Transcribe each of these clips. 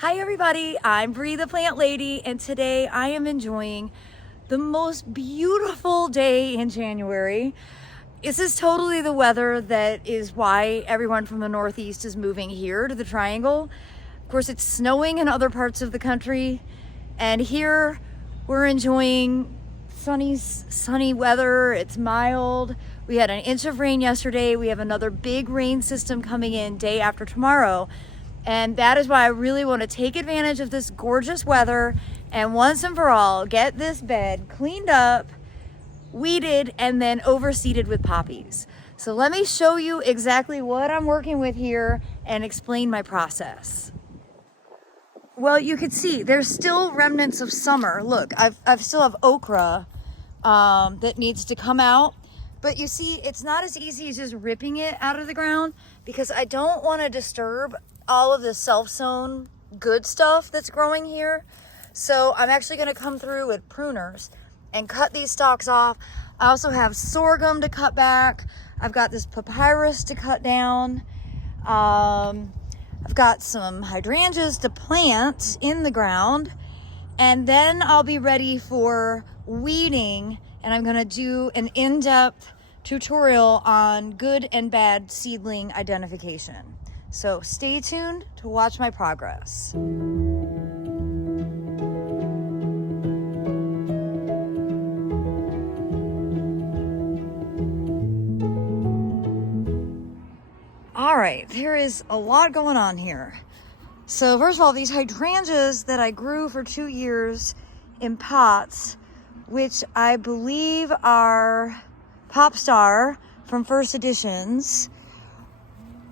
Hi everybody, I'm Bree the Plant Lady, and today I am enjoying the most beautiful day in January. This is totally the weather that is why everyone from the Northeast is moving here to the Triangle. Of course, it's snowing in other parts of the country, and here we're enjoying sunny weather. It's mild. We had an inch of rain yesterday. We have another big rain system coming in day after tomorrow. And that is why I really want to take advantage of this gorgeous weather and once and for all get this bed cleaned up, weeded, and then overseeded with poppies. So let me show you exactly what I'm working with here and explain my process. Well, you can see there's still remnants of summer. Look, I've still have okra that needs to come out. But you see, it's not as easy as just ripping it out of the ground because I don't want to disturb all of the self-sown good stuff that's growing here. So I'm actually going to come through with pruners and cut these stalks off. I also have sorghum to cut back. I've got this papyrus to cut down. I've got some hydrangeas to plant in the ground. And then I'll be ready for weeding, and I'm going to do an in-depth tutorial on good and bad seedling identification. So stay tuned to watch my progress. All right, there is a lot going on here. So first of all, these hydrangeas that I grew for 2 years in pots, which I believe are Pop Star from First Editions,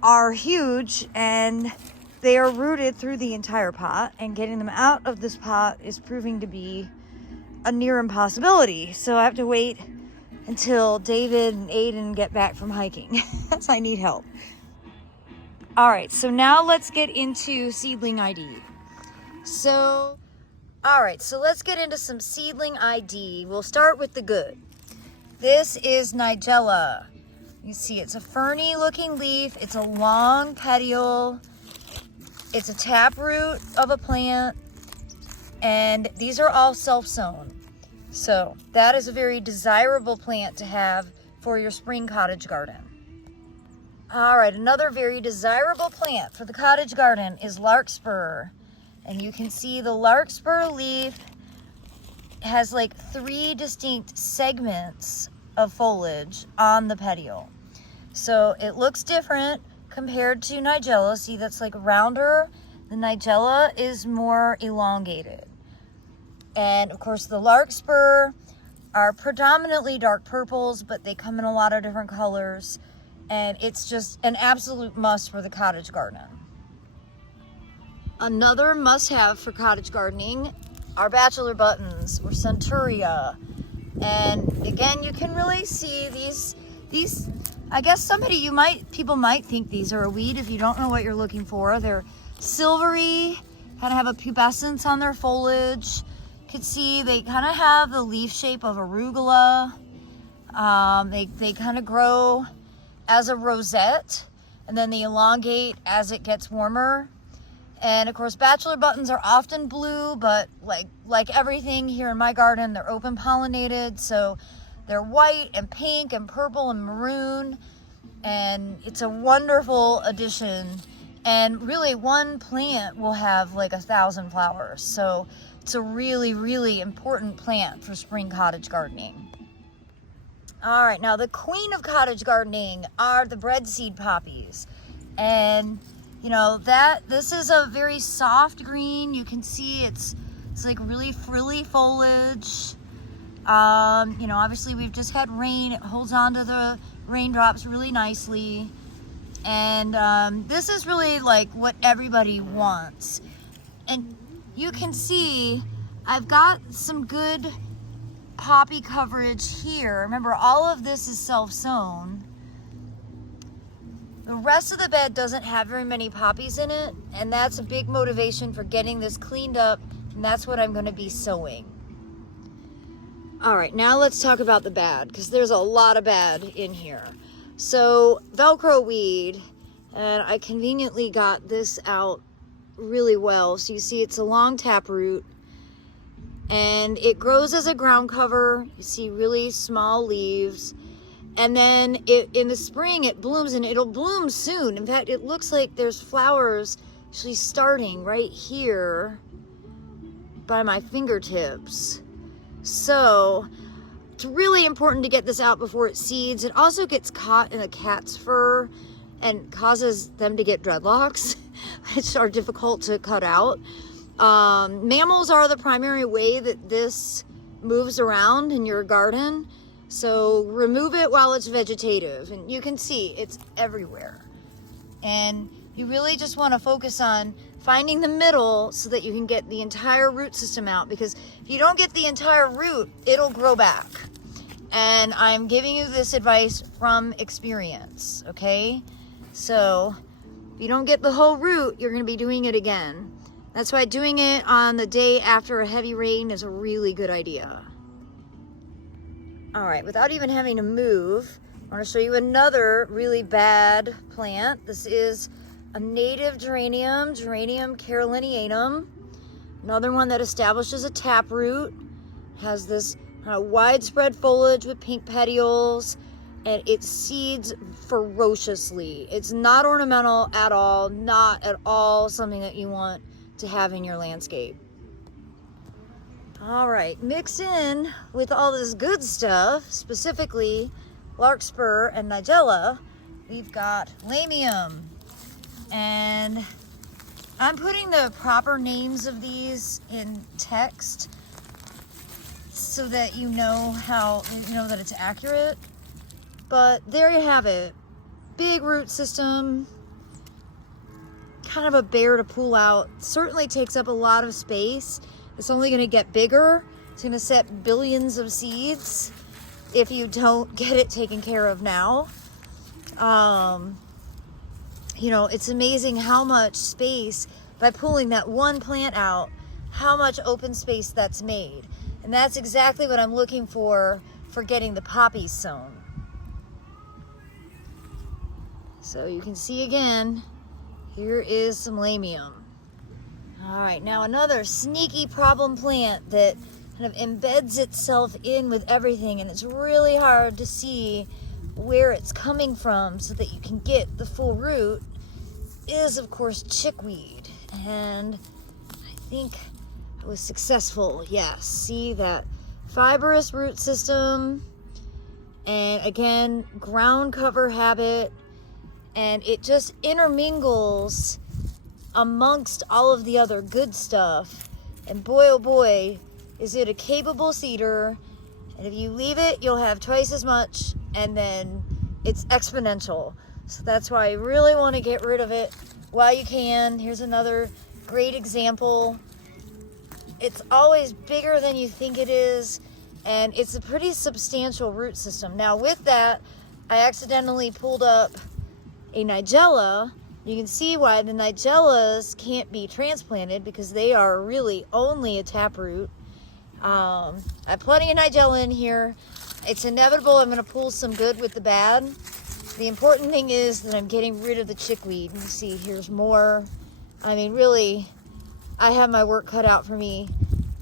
are huge, and they are rooted through the entire pot, and getting them out of this pot is proving to be a near impossibility. So I have to wait until David and Aiden get back from hiking. So I need help. All right, so now let's get into seedling ID. All right, so let's get into some seedling ID. We'll start with the good. This is nigella. You see, it's a ferny looking leaf. It's a long petiole. It's a taproot of a plant. And these are all self-sown. So that is a very desirable plant to have for your spring cottage garden. All right, another very desirable plant for the cottage garden is Larkspur. And you can see the Larkspur leaf has like 3 distinct segments of foliage on the petiole. So it looks different compared to nigella. See, that's like rounder. The nigella is more elongated. And of course the Larkspur are predominantly dark purples, but they come in a lot of different colors. And it's just an absolute must for the cottage garden. Another must-have for cottage gardening are bachelor buttons or centuria. And again, you can really see these, I guess people might think these are a weed if you don't know what you're looking for. They're silvery, kind of have a pubescence on their foliage. You can see they kind of have the leaf shape of arugula. They kind of grow as a rosette, and then they elongate as it gets warmer. And of course, bachelor buttons are often blue, but like everything here in my garden, they're open pollinated. So they're white and pink and purple and maroon. And it's a wonderful addition. And really one plant will have like 1,000 flowers. So it's a really, really important plant for spring cottage gardening. All right, now the queen of cottage gardening are the breadseed poppies. And you know, this is a very soft green. You can see it's like really frilly foliage. You know, obviously we've just had rain. It holds on to the raindrops really nicely. And this is really like what everybody wants. And you can see I've got some good poppy coverage here. Remember, all of this is self-sown. The rest of the bed doesn't have very many poppies in it, and that's a big motivation for getting this cleaned up, and that's what I'm going to be sowing. All right, now let's talk about the bad, because there's a lot of bad in here. So Velcro weed, and I conveniently got this out really well. So you see it's a long taproot, and it grows as a ground cover. You see really small leaves, and then in the spring it blooms, and it'll bloom soon. In fact, it looks like there's flowers actually starting right here by my fingertips. So it's really important to get this out before it seeds. It also gets caught in a cat's fur and causes them to get dreadlocks, which are difficult to cut out. Mammals are the primary way that this moves around in your garden. So remove it while it's vegetative, and you can see it's everywhere. And you really just want to focus on finding the middle so that you can get the entire root system out, because if you don't get the entire root, it'll grow back. And I'm giving you this advice from experience, okay? So if you don't get the whole root, you're going to be doing it again. That's why doing it on the day after a heavy rain is a really good idea. All right, without even having to move, I want to show you another really bad plant. This is a native geranium, Geranium carolinianum. Another one that establishes a taproot. Has this widespread foliage with pink petioles, and it seeds ferociously. It's not ornamental at all, not at all something that you want to have in your landscape. All right, mixed in with all this good stuff, specifically Larkspur and nigella, we've got Lamium. And I'm putting the proper names of these in text so that you know that it's accurate. But there you have it. Big root system, kind of a bear to pull out. Certainly takes up a lot of space. It's only going to get bigger. It's going to set billions of seeds if you don't get it taken care of now. You know, it's amazing how much space, by pulling that one plant out, how much open space that's made. And that's exactly what I'm looking for getting the poppies sown. So you can see again, here is some Lamium. All right, now another sneaky problem plant that kind of embeds itself in with everything, and it's really hard to see where it's coming from so that you can get the full root, is of course chickweed. And I think I was successful. Yes, see that fibrous root system, and again, ground cover habit, and it just intermingles amongst all of the other good stuff. And boy, oh boy, is it a capable seeder. And if you leave it, you'll have twice as much, and then it's exponential. So that's why I really want to get rid of it while you can. Here's another great example. It's always bigger than you think it is, and it's a pretty substantial root system. Now with that, I accidentally pulled up a nigella. You can see why the nigellas can't be transplanted, because they are really only a taproot. I have plenty of nigella in here. It's inevitable I'm going to pull some good with the bad. The important thing is that I'm getting rid of the chickweed. You see, here's more. I mean, really, I have my work cut out for me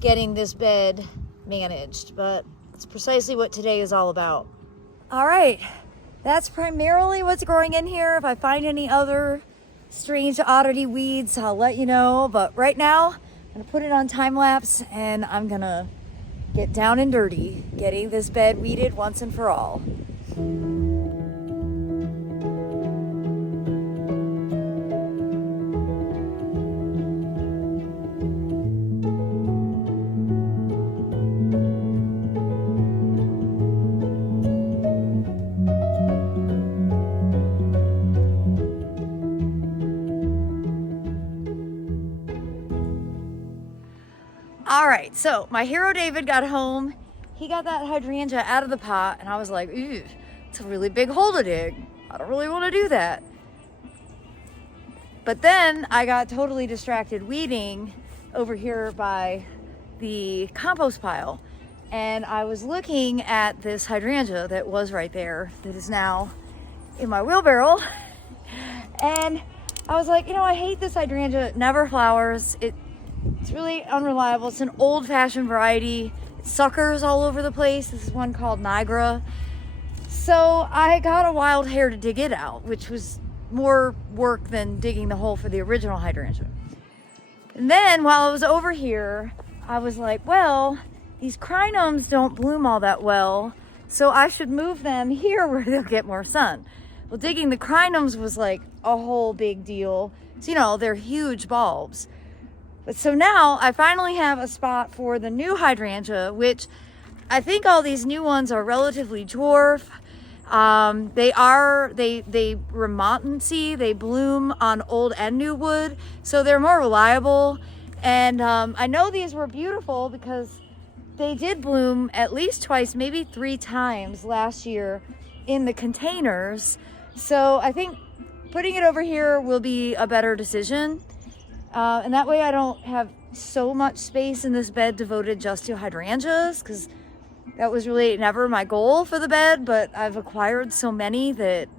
getting this bed managed, but it's precisely what today is all about. All right, that's primarily what's growing in here. If I find any other strange oddity weeds, I'll let you know. But right now, I'm gonna put it on time lapse, and I'm gonna get down and dirty, getting this bed weeded once and for all. All right, so my hero David got home. He got that hydrangea out of the pot, and I was like, ooh, it's a really big hole to dig. I don't really want to do that. But then I got totally distracted weeding over here by the compost pile. And I was looking at this hydrangea that was right there, that is now in my wheelbarrow. And I was like, you know, I hate this hydrangea. It never flowers. It's really unreliable. It's an old-fashioned variety. It suckers all over the place. This is one called Niagara. So I got a wild hair to dig it out, which was more work than digging the hole for the original hydrangea. And then while I was over here, I was like, well, these crinums don't bloom all that well, so I should move them here where they'll get more sun. Well, digging the crinums was like a whole big deal. So, you know, they're huge bulbs. But so now I finally have a spot for the new hydrangea, which I think all these new ones are relatively dwarf. They remontancy, they bloom on old and new wood, so they're more reliable. And I know these were beautiful because they did bloom at least twice, maybe 3 times last year in the containers. So I think putting it over here will be a better decision. And that way I don't have so much space in this bed devoted just to hydrangeas, because that was really never my goal for the bed, but I've acquired so many that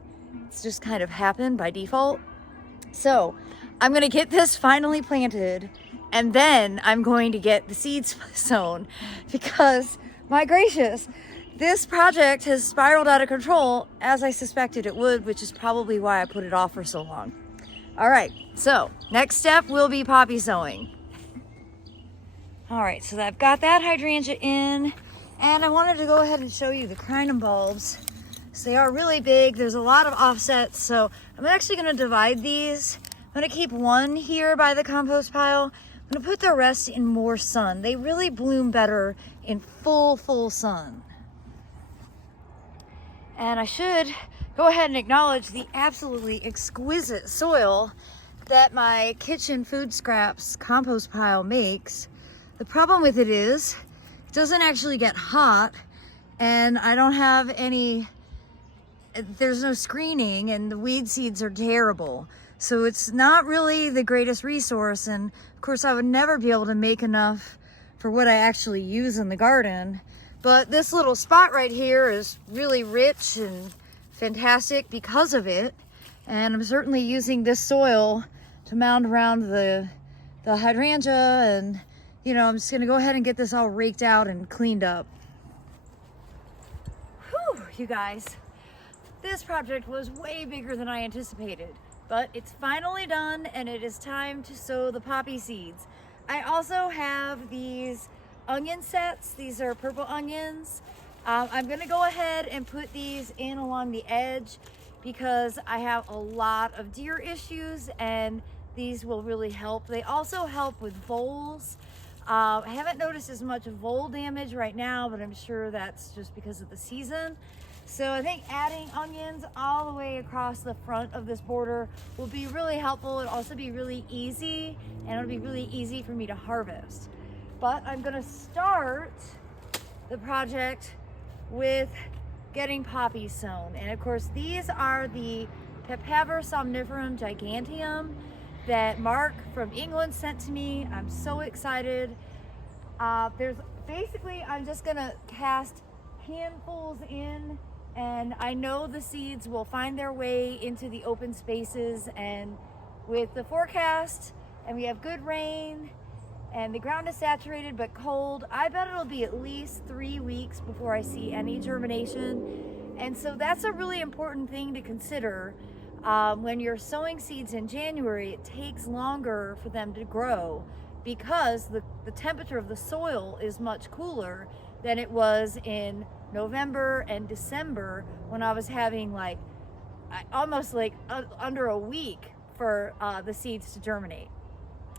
it's just kind of happened by default. So I'm gonna get this finally planted, and then I'm going to get the seeds sown, because my gracious, this project has spiraled out of control, as I suspected it would, which is probably why I put it off for so long. All right, so next step will be poppy sowing. All right, so I've got that hydrangea in, and I wanted to go ahead and show you the crinum bulbs. So they are really big. There's a lot of offsets, so I'm actually gonna divide these. I'm gonna keep one here by the compost pile. I'm gonna put the rest in more sun. They really bloom better in full sun. And I should go ahead and acknowledge the absolutely exquisite soil that my kitchen food scraps compost pile makes. The problem with it is it doesn't actually get hot, and I don't have any, there's no screening, and the weed seeds are terrible. So it's not really the greatest resource, and of course I would never be able to make enough for what I actually use in the garden. But this little spot right here is really rich and fantastic because of it. And I'm certainly using this soil to mound around the hydrangea, and you know, I'm just gonna go ahead and get this all raked out and cleaned up. Whew, you guys. This project was way bigger than I anticipated, but it's finally done, and it is time to sow the poppy seeds. I also have these onion sets. These are purple onions. I'm gonna go ahead and put these in along the edge because I have a lot of deer issues, and these will really help. They also help with voles. I haven't noticed as much vole damage right now, but I'm sure that's just because of the season. So I think adding onions all the way across the front of this border will be really helpful. It'll also be really easy, and it'll be really easy for me to harvest. But I'm gonna start the project with getting poppies sown. And of course, these are the Papaver somniferum giganteum that Mark from England sent to me. I'm so excited. There's basically, I'm just gonna cast handfuls in, and I know the seeds will find their way into the open spaces. And with the forecast, and we have good rain, and the ground is saturated but cold, I bet it'll be at least 3 weeks before I see any germination. And so that's a really important thing to consider. When you're sowing seeds in January, it takes longer for them to grow because the temperature of the soil is much cooler than it was in November and December, when I was having like almost like under a week for the seeds to germinate.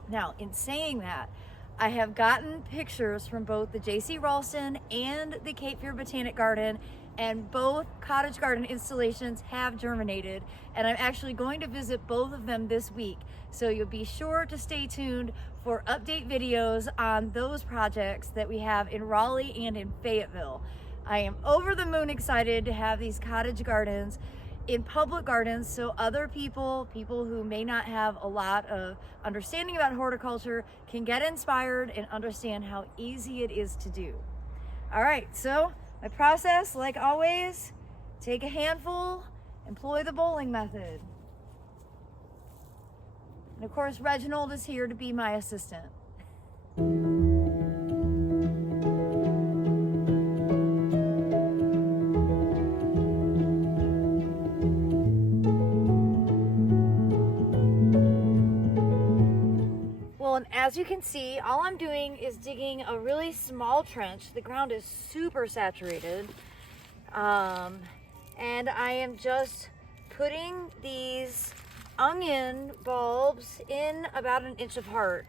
Now, in saying that, I have gotten pictures from both the J.C. Ralston and the Cape Fear Botanic Garden, and both cottage garden installations have germinated, and I'm actually going to visit both of them this week. So you'll be sure to stay tuned for update videos on those projects that we have in Raleigh and in Fayetteville. I am over the moon excited to have these cottage gardens in public gardens, so other people who may not have a lot of understanding about horticulture can get inspired and understand how easy it is to do. All right, so my process, like always, take a handful, employ the bowling method. And of course, Reginald is here to be my assistant. Well, and as you can see, all I'm doing is digging a really small trench. The ground is super saturated. And I am just putting these onion bulbs in about 1 inch apart.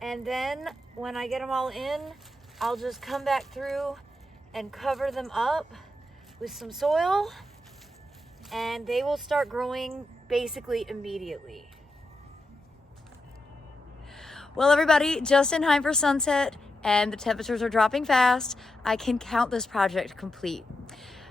And then when I get them all in, I'll just come back through and cover them up with some soil, and they will start growing basically immediately. Well, everybody, just in time for sunset, and the temperatures are dropping fast, I can count this project complete.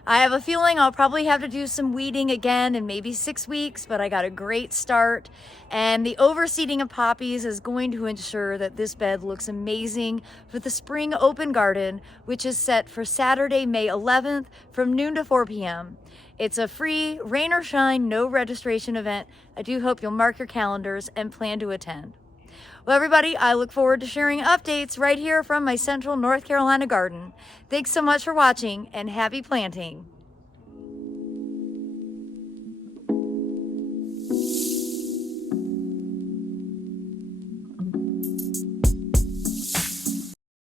I have a feeling I'll probably have to do some weeding again in maybe 6 weeks, but I got a great start. And the overseeding of poppies is going to ensure that this bed looks amazing for the spring open garden, which is set for Saturday, May 11th from noon to 4 p.m. It's a free, rain or shine, no registration event. I do hope you'll mark your calendars and plan to attend. Well, everybody, I look forward to sharing updates right here from my central North Carolina garden. Thanks so much for watching, and happy planting.